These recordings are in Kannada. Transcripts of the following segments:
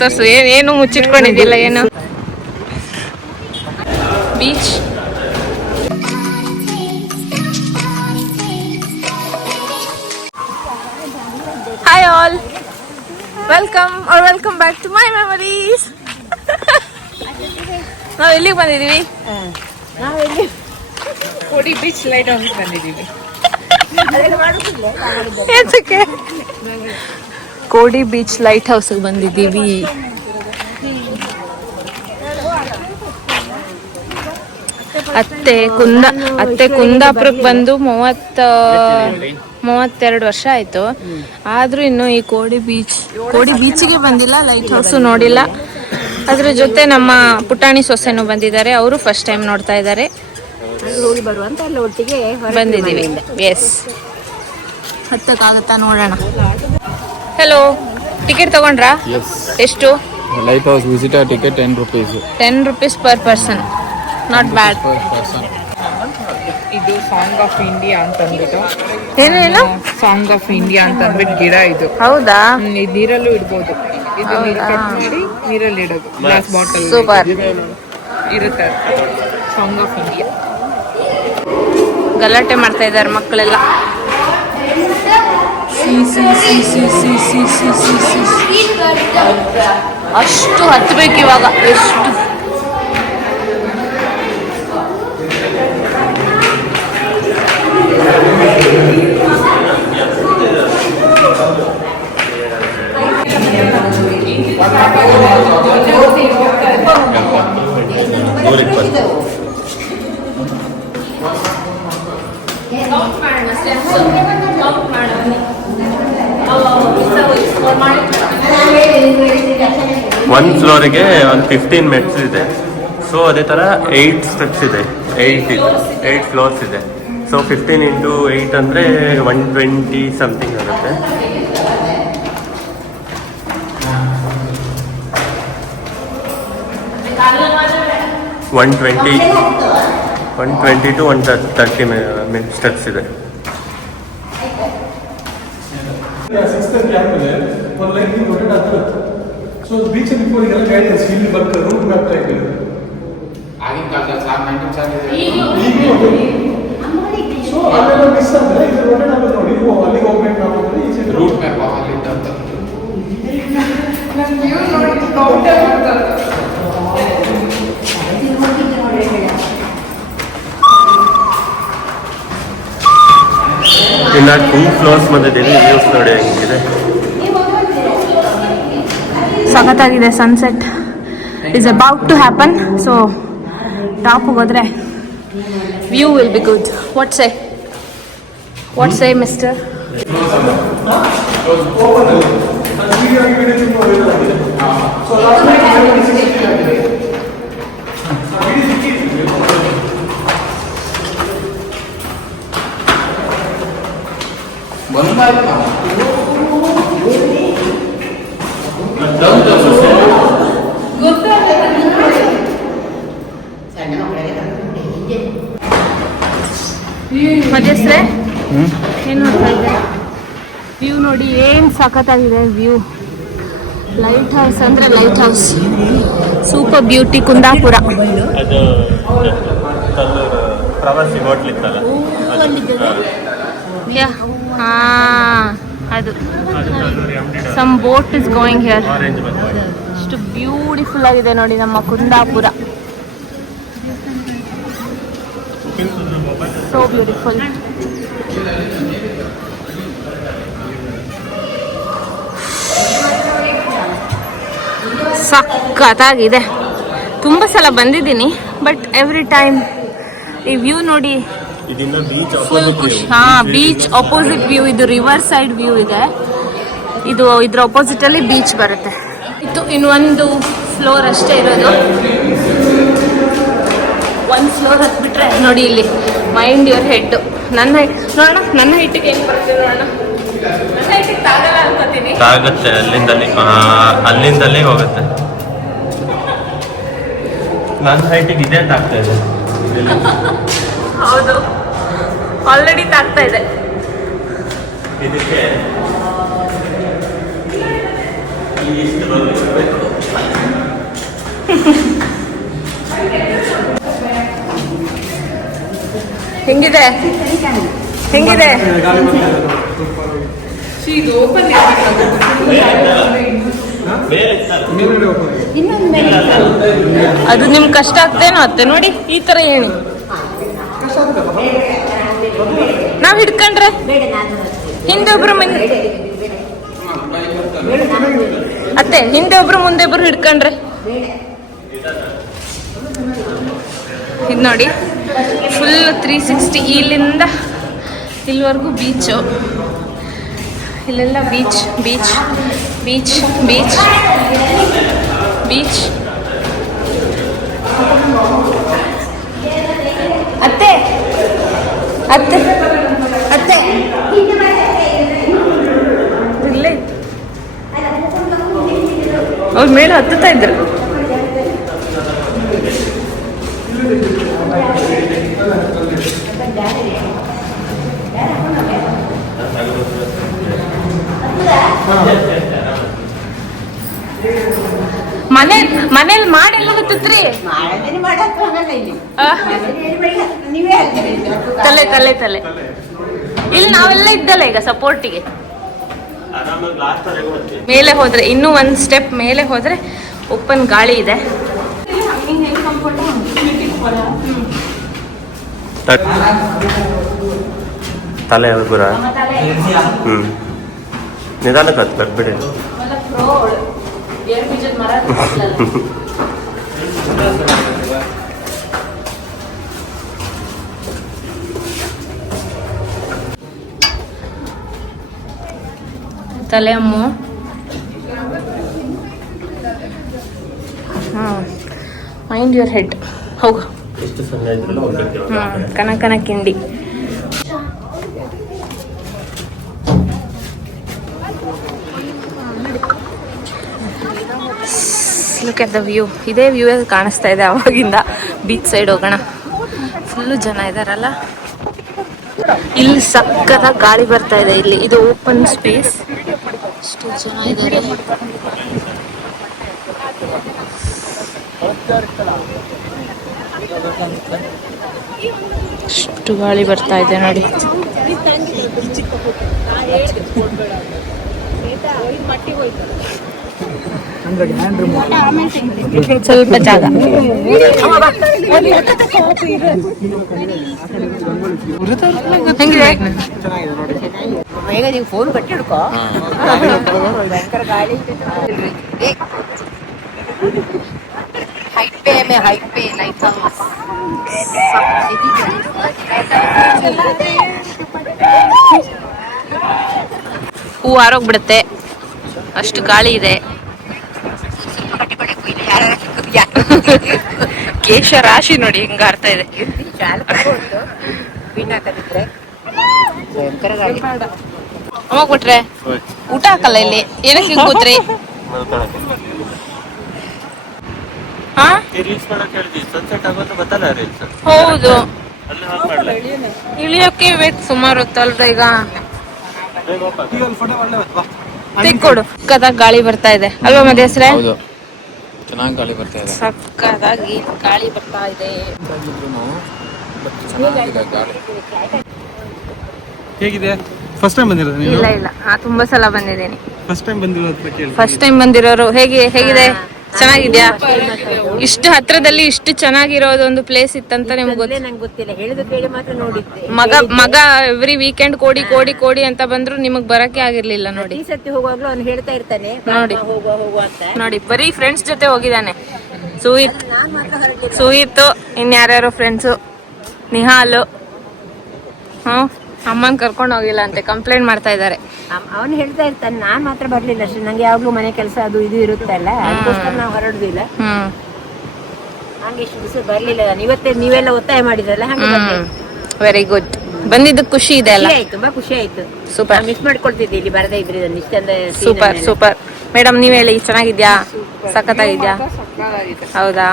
ತೋರ್ಸು ಏನು ಮುಚ್ಚಿಟ್ಕೊಂಡಿದ್ದಿಲ್ಲ ಏನು beach hi all welcome back to my memories. ನಾವು ಎಲ್ಲಿಗೆ ಬಂದಿದ್ದೀವಿ? ಕೋಡಿ ಬೀಚ್ ಲೈಟ್ ಹೌಸ್ ಬಂದಿದ್ದೀವಿ. ಕೋಡಿ ಬೀಚ್ ಲೈಟ್ ಹೌಸ್ಗೆ ಬಂದಿದ್ದೀವಿ. ಅತ್ತೆ ಕುಂದಾಪುರಕ್ಕೆ ಬಂದು 32 ವರ್ಷ ಆಯ್ತು. ಆದ್ರೂ ಇನ್ನು ಈ ಕೋಡಿ ಬೀಚ್ಗೆ ಬಂದಿಲ್ಲ, ಲೈಟ್ ಹೌಸ್ ನೋಡಿಲ್ಲ. ಅದ್ರ ಜೊತೆ ನಮ್ಮ ಪುಟಾಣಿ ಸೊಸೆನೂ ಬಂದಿದ್ದಾರೆ, ಅವರು ಫಸ್ಟ್ ಟೈಮ್ ನೋಡ್ತಾ ಇದ್ದಾರೆ. ಬಂದಿದ್ದೀವಿ. ಎಸ್, ಹತ್ತಕ್ಕಾಗತ್ತಾ ನೋಡೋಣ. ಹಲೋ, ಟಿಕೆಟ್ ತಗೊಂಡ್ರಾ? ಎಷ್ಟು? Lighthouse visitor ticket 10 rupees. 10 rupees per person. Not bad. ಇದು ಸಾಂಗ್ ಆಫ್ ಇಂಡಿಯಾ ಅಂತ ಅಂದ್ಬಿಟ್ಟು ಏನು ಸಾಂಗ್ ಆಫ್ ಇಂಡಿಯಾ ಅಂತ ಅಂದ್ಬಿಟ್ಟು ಗಿಡ ಇದು. ಹೌದಾ? ಇದು ನೀರಲ್ಲೂ ಇಡ್ಬೋದು. ಇದು ನೀರು ಕಟ್ ಮಾಡಿ ನೀರಲ್ಲಿ ಇಡೋದು. ಗ್ಲಾಸ್ ಬಾಟಲ್ ಸೂಪರ್ ಇರುತ್ತೆ. Song of India. ಗಲಾಟೆ ಮಾಡ್ತಾ ಇದ್ದಾರೆ ಮಕ್ಕಳೆಲ್ಲ. ಅಷ್ಟು ಹತ್ಬೇಕು ಇವಾಗ. ಎಷ್ಟು ಒಂದು ಫ್ಲೋರಿಗೆ ಒಂದು 15 ಮೆಟ್ಸ್ ಇದೆ. ಸೊ ಅದೇ ಥರ 8 ಸ್ಟೆಪ್ಸ್ ಇದೆ. 8 ಫ್ಲೋರ್ಸ್ ಇದೆ. ಸೊ 15 into 8 ಅಂದರೆ 120 ಸಮಥಿಂಗ್ ಆಗುತ್ತೆ. ಒನ್ ಟ್ವೆಂಟಿ ಟು 130 ಸ್ಟೆಪ್ಸ್ ಇದೆ. ಸೊ ಬೀಚ್ ಎಲ್ಲ ಗೈಡೆನ್ಸ್ ಇಲ್ಲಿ ಬರ್ತಾರೆ, ರೂಟ್ ಮ್ಯಾಪ್ ಟೈಪ್ ಇದೆ. ಆಗಿನ ಕಾಲದಲ್ಲಿ ಸಾರ್ 19 ಸಾರ್ ಇದೆ. ಸೊ ಅಲ್ಲೆಲ್ಲ ಮಿಸ್ ಅಂದರೆ ಇದು ರೋಡ್ ನಾವು ನೋಡಿ ಅಲ್ಲಿಗೆ ಹೋಗ್ಬೇಕು ನಾವು ಅಂದರೆ ಈ ಸೈಡ್ ರೂಟ್ ಮ್ಯಾಪ್ ಅಲ್ಲಿಂದ ಅಂತ ಇನ್ನು 2 ಫ್ಲೋರ್ಸ್ ಬಂದಿದ್ದೀವಿ. ವ್ಯೂಸ್ ನೋಡಿ ಹೆಂಗಿದೆ. ಸಖತ್ತಾಗಿದೆ. Sunset is about to happen. So top ಹೋದ್ರೆ view will be good. What say mister? ಮಜಸ್ರೆ ಏನು ನೋಡ್ತಾ ಇದೆ? ವ್ಯೂ ನೋಡಿ ಏನು ಸಖತ್ತಾಗಿದೆ ವ್ಯೂ. ಲೈಟ್ ಹೌಸ್ ಅಂದರೆ lighthouse. Super beauty Kundapura. ಅದು ಪ್ರವಾಸಿ ಹೋಟ್ಲ್ ಇತ್ತಲ್ಲ, ಅದು some boat is going here. ಎಷ್ಟು ಬ್ಯೂಟಿಫುಲ್ ಆಗಿದೆ ನೋಡಿ ನಮ್ಮ ಕುಂದಾಪುರ. So beautiful. ಸಖತ್ತಾಗಿದೆ. ತುಂಬ ಸಲ ಬಂದಿದ್ದೀನಿ, ಬಟ್ ಎವ್ರಿ ಟೈಮ್ ಈ ವ್ಯೂ ನೋಡಿ ಫುಲ್ ಖುಷಿ. Beach opposite view. ಇದು ರಿವರ್ ಸೈಡ್ ವ್ಯೂ ಇದೆ. ಇದ್ರ ಅಪೋಸಿಟ್ ಅಲ್ಲಿ ಬೀಚ್ ಬರುತ್ತೆ. ಇನ್ನೊಂದು ಫ್ಲೋರ್ ಅಷ್ಟೇ ಇರೋದು. ಒಂದು ಫ್ಲೋರ್ ಹತ್ಬಿಟ್ರೆ ನೋಡಿ ಇಲ್ಲಿ ಮೈಂಡ್ ಯುವರ್ ಹೆಡ್. ನನ್ನ ನೋಡೋಣ, ನನ್ನ ಹೈಟಿಗೆ ಏನು ಬರುತ್ತೆ ನೋಡೋಣ. ನನ್ನ ಹೈಟಿಗೆ ತಾಗಲ್ಲ ಅನ್ಕೋತೀನಿ. ಆಗುತ್ತೆ, ಅಲ್ಲಿಂದಲೇ ಹೋಗುತ್ತೆ. ನನ್ನ ಹೈಟಿಗೆ ಇದೆ ಅಂತ ಆಗ್ತಾ ಇದೆ. ಹೌದು, ಆಲ್ರೆಡಿ ತಾಗ್ತಾ ಇದೆ. ಇದಕ್ಕೆ ಇಷ್ಟು ಹೆಂಗಿದೆ ಹೆಂಗಿದೆ? ಇದು ಓಪನ್ ಅದು ನಿಮ್ಗೆ ಕಷ್ಟ ಆಗ್ತೇನೋ ಅತ್ತೆ ನೋಡಿ ಈ ತರ ಹೇಳಿ. ನಾವ್ ಹಿಡ್ಕೊಂಡ್ರೆ ಹಿಂದೆ ಒಬ್ರು ಅತ್ತೆ ಹಿಂದೆ ಒಬ್ರು ಮುಂದೆ ಒಬ್ರು ಹಿಡ್ಕೊಂಡ್ರೆ ಇದು ನೋಡಿ ಫುಲ್ 360 ಇಲ್ಲಿಂದ ಇಲ್ಲಿವರೆಗೂ ಬೀಚು. ಇಲ್ಲೆಲ್ಲ beach beach beach beach beach. ಅತ್ತೆ ಅತ್ತೆ ಅತ್ತೆ ಇಲ್ಲೇ ಅವ್ರ ಮೇಲೆ ಹತ್ತುತ್ತಾ ಇದ್ರು. ಮನೇಲಿ ಮಾಡೆಲ್ಲ ಹತ್ತತ್ರಿ. ತಲೆ ತಲೆ ತಲೆ ಇಲ್ಲಿ ನಾವೆಲ್ಲ ಇದ್ದಲ್ಲ ಈಗ ಸಪೋರ್ಟಿಗೆ. ಮೇಲೆ ಹೋದ್ರೆ ಇನ್ನೂ ಒಂದ್ ಸ್ಟೆಪ್ ಮೇಲೆ ಹೋದ್ರೆ ಓಪನ್ ಗಾಳಿ ಇದೆ. ತಲೆ ಗುರ ನಿಧಾನಕ್ಕೆ ಹತ್ತು ಕಟ್ಬಿಡಿ. ತಲೆ ಅಮ್ಮು ಮೈಂಡ್ ಯುವರ್ ಹೆಡ್. ಹೋಗು. ಎಷ್ಟು ಸಣ್ಣ ಇದ್ರಲ್ಲ ಕನಕನ ಕಿಂಡಿ. Look at the view. ಇದೇ ವ್ಯೂ ಕಾಣಿಸ್ತಾ ಇದೆ ಅವಾಗಿಂದ. ಬೀಚ್ ಸೈಡ್ ಹೋಗೋಣ. ಫುಲ್ಲು ಜನ ಇದಾರಲ್ಲ. ಇಲ್ಲಿ ಸಕ್ಕತ್ತ ಗಾಳಿ ಬರ್ತಾ ಇದೆ. ಇಲ್ಲಿ ಇದು ಓಪನ್ ಸ್ಪೇಸ್. ಎಷ್ಟು ಜನ ಇದ್ದಾರೆ. ಎಷ್ಟು ಗಾಳಿ ಬರ್ತಾ ಇದೆ ನೋಡಿ. ಸ್ವಲ್ಪ ಜಾಗ. ಹೆಂಗಿದೆ? ಈಗ ನೀವು ಫೋನ್ ಕಟ್ಟಿ ಹಿಡ್ಕೋ. ಭಯಂಕರ ಗಾಳಿ. ಹೈಟ್ ಪೇ ಲೈಟ್ ಹೌಸ್. ಹೂ ಆರೋಗ್ಬಿಡುತ್ತೆ ಅಷ್ಟು ಗಾಳಿ ಇದೆ. ಕೇಶ ರಾಶಿ ನೋಡಿ ಹೆಂಗ ಆರ್ತಾ ಇದೆ. ಭಯಂಕರ ಗಾಳಿ. ಹೋಗ್ಬಿಟ್ರೆ ಊಟ ಹಾಕಲ್ಲ ಇಲ್ಲಿ. ಏನಕ್ಕೆ ಕೂತ್ರಿ? ಹಾ ಹೌದು ಇಳಿಯೋಕೆ ಬೇಕು ಸುಮಾರು ಹೊತ್ತಲ್ರ. ಈಗ ತೆಕ್ಕೊಡು. ಸಕ್ಕತ್ತಾಗಿ ಗಾಳಿ ಬರ್ತಾ ಇದೆ ಅಲ್ವಾ ಮಧ್ಯ ಹೆಸ್ರೆ? ಚೆನ್ನಾಗಿ ಗಾಳಿ ಬರ್ತಾ ಇದೆ. ಸಕ್ಕತ್ತಾಗಿ ಗಾಳಿ ಬರ್ತಾ ಇದೆ. ಹೇಗಿದೆ? ಫಸ್ಟ್ ಟೈಮ್ ಬಂದಿರೋದು ನೀವು? ಇಲ್ಲ ಇಲ್ಲ ತುಂಬಾ ಸಲ ಬಂದಿದ್ದೀನಿ. ಫಸ್ಟ್ ಟೈಮ್ ಬಂದಿರೋದು ಕೇಳಿ. ಫಸ್ಟ್ ಟೈಮ್ ಬಂದಿರೋರು ಹೇಗಿದೆ? ಚೆನ್ನಾಗಿದ್ಯಾ? ಇಷ್ಟು ಹತ್ರದಲ್ಲಿ ಇಷ್ಟು ಚೆನ್ನಾಗಿರೋದು ಒಂದು ಪ್ಲೇಸ್ ಇತ್ತಂತ ನಿಮ್ಗೆ ನಂಗೆ ಗೊತ್ತಿಲ್ಲ. ಹೇಳಿದ ಕೇಳಿ ಮಾತ್ರ ನೋಡಿದ್ದೆ. ಮಗ ಎವ್ರಿ ವೀಕೆಂಡ್ ಕೋಡಿ ಕೋಡಿ ಕೋಡಿ ಅಂತ ಬಂದ್ರು ನಿಮಗ್ ಬರಕ್ಕೆ ಆಗಿರ್ಲಿಲ್ಲ ನೋಡಿ. ಈ ಸತಿ ಹೋಗುವಾಗ್ಲೂ ಅವ್ನು ಹೇಳ್ತಾ ಇರ್ತಾನೆ ನೋಡಿ ಹೋಗುವ ಅಂತ. ನೋಡಿ ಬರೀ ಫ್ರೆಂಡ್ಸ್ ಜೊತೆ ಹೋಗಿದ್ದಾನೆ. ಸುಹಿತ್ ನಾನ್ ಮಾತ್ರ ಹೊರಟಿಲ್ಲ. ಸುಹಿತ್ ಇನ್ಯಾರ್ಯಾರೋ ಫ್ರೆಂಡ್ಸು, ನಿಹಾಲು. ಅಮ್ಮನ್ ಕರ್ಕೊಂಡು ಹೋಗಿಲ್ಲ ಅಂತೆ, ಕಂಪ್ಲೇಂಟ್ ಮಾಡ್ತಾ ಇದ್ದಾರೆ. ಅವನು ಹೇಳ್ತಾ ಇರ್ತಾನೆ, ನಾನ್ ಮಾತ್ರ ಬರ್ಲಿಲ್ಲ ಅಷ್ಟೇ. ನಂಗೆ ಯಾವಾಗ್ಲೂ ಮನೆ ಕೆಲಸ ಅದು ಇದು ಇರುತ್ತಲ್ಲ, ಅದಕ್ಕೋಸ್ಕರ ನಾವು ಹೊರಡುದಿಲ್ಲ. ಹಂಗೆ ಇಷ್ಟು ದಿವಸ ಬರ್ಲಿಲ್ಲ ನಾನು. ಇವತ್ತೇ ನೀವೆಲ್ಲ ಒತ್ತಾಯ ಮಾಡಿದ್ರಲ್ಲ, ಹಂಗೆ ವೆರಿ ಗುಡ್. ಬಂದಿದ್ದು ಖುಷಿ ಇದೆ ಅಲ್ಲ? ತುಂಬಾ ಖುಷಿ ಆಯ್ತು. ಸೂಪರ್. ಮಿಸ್ ಮಾಡ್ಕೊಳ್ತಿದ್ದೆ ಇಲ್ಲಿ ಬರದೇ ಇದ್ರೆ ಇಷ್ಟೊಂದು. Super super. ಮೇಡಮ್ ನೀವ್ ಹೇಳಿ, ಚೆನ್ನಾಗಿದ್ಯಾ? ಸಖತ್ತಾಗಿದ್ಯಾ? ಹೌದಾ?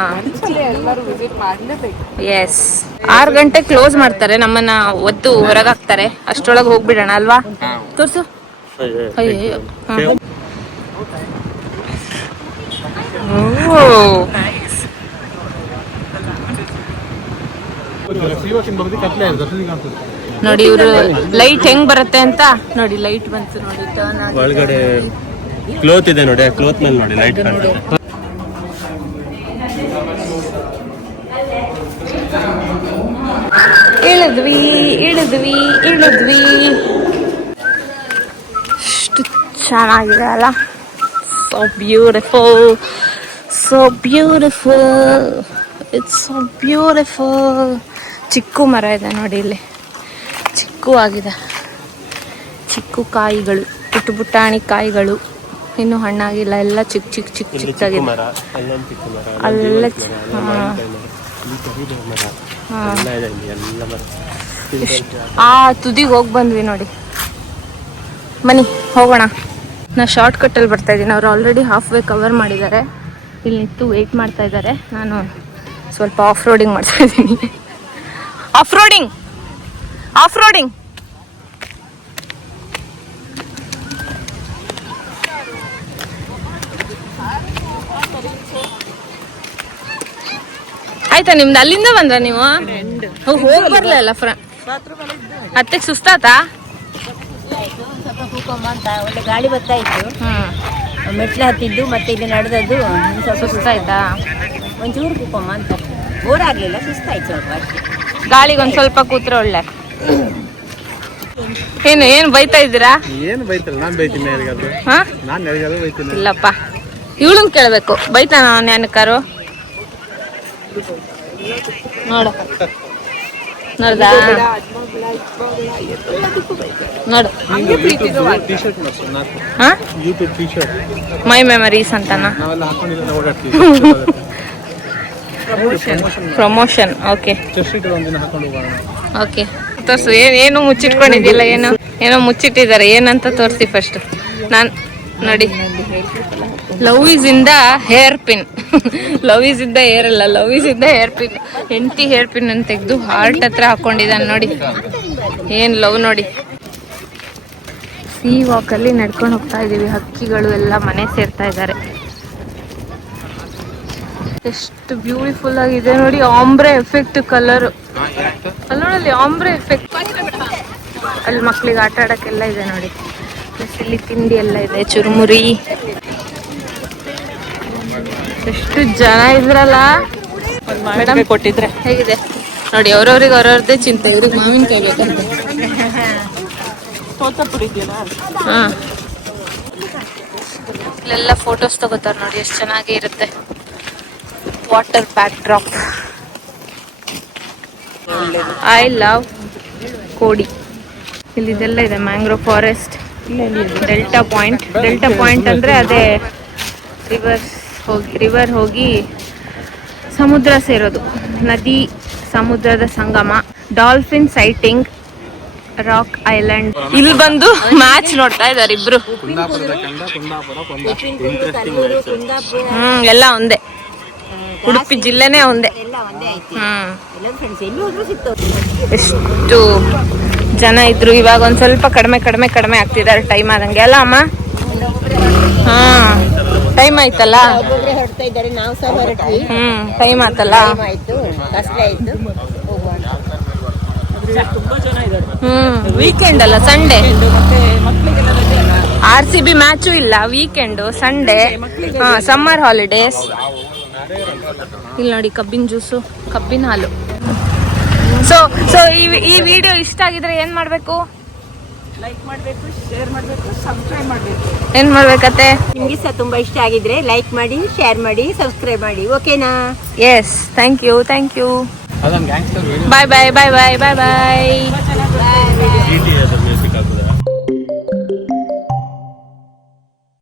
ಎಸ್. 6 ಗಂಟೆ ಕ್ಲೋಸ್ ಮಾಡ್ತಾರೆ, ನಮ್ಮನ್ನ ಒದ್ದು ಹೊರಗಾಕ್ತಾರೆ. ಅಷ್ಟೊಳಗೆ ಹೋಗ್ಬಿಡೋಣ ಅಲ್ವಾ? ತೋರ್ಸು. ಅಯ್ಯೋ ನೋಡಿ ಇವರು ಲೈಟ್ ಹೆಂಗ್ ಬರುತ್ತೆ ಅಂತ ನೋಡಿ. ಲೈಟ್ ಬಂತು ನೋಡಿ, ಟರ್ನ್ ಆಗಿ ಒಳಗಡೆ ಕ್ಲೋತ್ ಇದೆ ನೋಡಿ, ಆ ಕ್ಲೋತ್ ಮೇಲೆ ನೋಡಿ ಲೈಟ್ ಕಾಣ್ತದೆ. ಇಳಿದ್ವಿ. ಎಷ್ಟು ಚೆನ್ನಾಗಿದೆ ಅಲ್ಲ, so beautiful, it's so beautiful. ಚಿಕ್ಕು ಮರ ಇದೆ ನೋಡಿ, ಇಲ್ಲಿ ಚಿಕ್ಕು ಆಗಿದೆ. ಚಿಕ್ಕು ಕಾಯಿಗಳು, ಪುಟ್ಟ ಪುಟ್ಟಾಣಿ ಕಾಯಿಗಳು, ಇನ್ನು ಹಣ್ಣಾಗಿಲ್ಲ, ಎಲ್ಲ ಚಿಕ್ಕದಾಗಿದೆ. ಅಲ್ಲ ಆ ತುದಿಗೆ ಹೋಗಿ ಬಂದ್ವಿ ನೋಡಿ. ಬನ್ನಿ ಹೋಗೋಣ. ನಾ ಶಾರ್ಟ್ ಕಟ್ಟಲ್ಲಿ ಬರ್ತಾ ಇದ್ದೀನಿ. ಅವ್ರು ಆಲ್ರೆಡಿ ಹಾಫ್ ವೇ ಕವರ್ ಮಾಡಿದ್ದಾರೆ. ಇಲ್ಲಿ ನಿಂತು ವೆಯ್ಟ್ ಮಾಡ್ತಾ ಇದ್ದಾರೆ. ನಾನು ಸ್ವಲ್ಪ ಆಫ್ ರೋಡಿಂಗ್ ಮಾಡ್ತಾ ಇದ್ದೀನಿ. ಆಫ್ ರೋಡಿಂಗ್ ಆಯ್ತಾ ನಿಮ್ದು? ಅಲ್ಲಿಂದ ಬಂದ್ರ ನೀವು? ಹೋಗಿ ಬರ್ಲಿಲ್ಲ ಅತ್ತೆಗೆ ಸುಸ್ತಾತಾ? ಒಳ್ಳೆ ಗಾಳಿ ಬರ್ತಾ ಇತ್ತು, ಮೆಟ್ಲು ಹತ್ತಿದ್ದು ಮತ್ತೆ ಇಲ್ಲಿ ನಡೆದದ್ದು ಸ್ವಲ್ಪ ಸುಸ್ತಾಯ್ತಾ? ಒಂಚೂರು ಕೂಕಮ್ಮ ಅಂತ. ಬೋರ್ ಆಗ್ಲಿಲ್ಲ, ಸುಸ್ತಾಯ್ತು ಸ್ವಲ್ಪ ಅಷ್ಟೇ. ಗಾಳಿಗೆ ಒಂದ್ ಸ್ವಲ್ಪ ಕೂತ್ರೆ ಒಳ್ಳೆ. ಏನು ಬೈತಾ ಇದ್ದೀರಾ? ಏನು ಬೈತಲ್ಲ, ನಾನು ಬೈತೀನಿ ಯಾರಿಗಾದ್ರು, ಹಾ ನಾನು ಯಾರಿಗಾದ್ರು ಬೈತೀನಿ. ಇಲ್ಲಪ್ಪ, ಇವಳನ್ ಕೇಳ್ಬೇಕು. ಬೈತಾ ನಾನು ಏನಕ್ಕಾರು? ನೋಡು ನೋಡ್ದಾ? ನೋಡು ಮೈ ಮೆಮರೀಸ್ ಅಂತನಾ? ಪ್ರಮೋಷನ್. ಓಕೆ ಓಕೆ, ತೋರ್ಸು. ಏನು ಮುಚ್ಚಿಟ್ಕೊಂಡಿದ್ದಿಲ್ಲ? ಏನೋ ಮುಚ್ಚಿಟ್ಟಿದ್ದಾರೆ. ಏನಂತ ತೋರಿಸಿ ಫಸ್ಟ್. ನಾನು ನೋಡಿ, love is in the hairpin. Love is in the hair ಅಲ್ಲ, love is in the hairpin. ಹೆಂಡತಿ ಹೇರ್ ಪಿನ್ ಅಂತ ತೆಗೆದು ಹಾರ್ಟ್ ಹತ್ರ ಹಾಕೊಂಡಿದ್ದಾನೆ ನೋಡಿ. ಏನ್ ಲವ್ ನೋಡಿ. ಸೀ ವಾಕಲ್ಲಿ ನಡ್ಕೊಂಡು ಹೋಗ್ತಾ ಇದೀವಿ. ಹಕ್ಕಿಗಳು ಎಲ್ಲ ಮನೆ ಸೇರ್ತಾ ಇದ್ದಾರೆ. ಎಷ್ಟು ಬ್ಯೂಟಿಫುಲ್ ಆಗಿದೆ ನೋಡಿ. ಆಂಬ್ರೆ ಎಫೆಕ್ಟ್ ಕಲರ್ ಅಲ್ಲಿ ನೋಡಿ, ಆಂಬ್ರೆ ಎಫೆಕ್ಟ್. ಅಲ್ಲಿ ಮಕ್ಳಿಗೆ ಆಟ ಆಡಕ್ಕೆಲ್ಲ ಇದೆ ನೋಡಿ. ಇಲ್ಲಿ ತಿಂಡಿ ಎಲ್ಲ ಇದೆ, ಚುರುಮುರಿ. ಎಷ್ಟು ಜನ ಇದ್ರಲ್ಲ ಮೇಡಮ್. ಕೊಟ್ಟಿದ್ರೆ ಹೇಗಿದೆ ನೋಡಿ. ಅವ್ರವ್ರದ್ದೇ ಚಿಂತೆ. ಇವ್ರಿಗೆ ಮಾವಿನಕಾಯಿ ಬೇಕಂತೆ. ಹಾ, ಇಲ್ಲೆಲ್ಲ ಫೋಟೋಸ್ ತಗೋತಾರೆ ನೋಡಿ, ಎಷ್ಟು ಚೆನ್ನಾಗಿ ಇರುತ್ತೆ. Water backdrop. I love Kodi. ಇಲ್ಲಿ ಇದೆಲ್ಲ ಇದೆ. ಮ್ಯಾಂಗ್ರೋವ್ ಫಾರೆಸ್ಟ್, ಡೆಲ್ಟಾ ಪಾಯಿಂಟ್ ಅಂದ್ರೆ ಅದೇ ರಿವರ್ ಹೋಗಿ ಸಮುದ್ರ ಸೇರೋದು. ನದಿ ಸಮುದ್ರದ ಸಂಗಮ. Dolphin sighting, rock island. ಇಲ್ಲಿ ಬಂದು ಮ್ಯಾಚ್ ನೋಡ್ತಾ ಇದಾರೆ ಇಬ್ರು. ಎಲ್ಲ ಒಂದೇ, ಉಡುಪಿ ಜಿಲ್ಲೆನೇ ಒಂದೇ. ಎಷ್ಟು ಜನ ಇದ್ರು. ಇವಾಗ ಒಂದ್ ಸ್ವಲ್ಪ ಕಡಿಮೆ ಆಗ್ತಿದ್ದಾರೆ ಟೈಮ್ ಆದಂಗೆ ಅಲ್ಲ ಅಮ್ಮ? ಹಾ, ಟೈಮ್ ಆಯ್ತಲ್ಲ. ಟೈಮ್ ಆಯ್ತಲ್ಲ. ವೀಕೆಂಡ್ ಅಲ್ಲ, ಸಂಡೇ. RCB ಮ್ಯಾಚು ಇಲ್ಲ, ವೀಕೆಂಡ್, ಸಂಡೇ, ಸಮ್ಮರ್ ಹಾಲಿಡೇಸ್. ಇಲ್ಲಿ ನೋಡಿ, ಕಬ್ಬಿನ ಜ್ಯೂಸು, ಕಬ್ಬಿನ ಹಾಲು. ಸೊ ಈ ವಿಡಿಯೋ ಇಷ್ಟ ಆಗಿದ್ರೆ ಏನ್ ಮಾಡ್ಬೇಕು? ಲೈಕ್ ಮಾಡಬೇಕು, ಶೇರ್ ಮಾಡಬೇಕು, ಸಬ್ಸ್ಕ್ರೈಬ್ ಮಾಡಬೇಕು. ಏನ್ ಮಾಡ್ಬೇಕತ್ತೆ? ನಿಮ್ಗೆ ಸಹ ತುಂಬಾ ಇಷ್ಟ ಆಗಿದ್ರೆ ಲೈಕ್ ಮಾಡಿ, ಶೇರ್ ಮಾಡಿ, ಸಬ್ಸ್ಕ್ರೈಬ್ ಮಾಡಿ. ಓಕೆನಾ? Yes, thank you. ಅದೊಂದು ಗ್ಯಾಂಗ್ಸ್ಟರ್ ಬಾಯ್.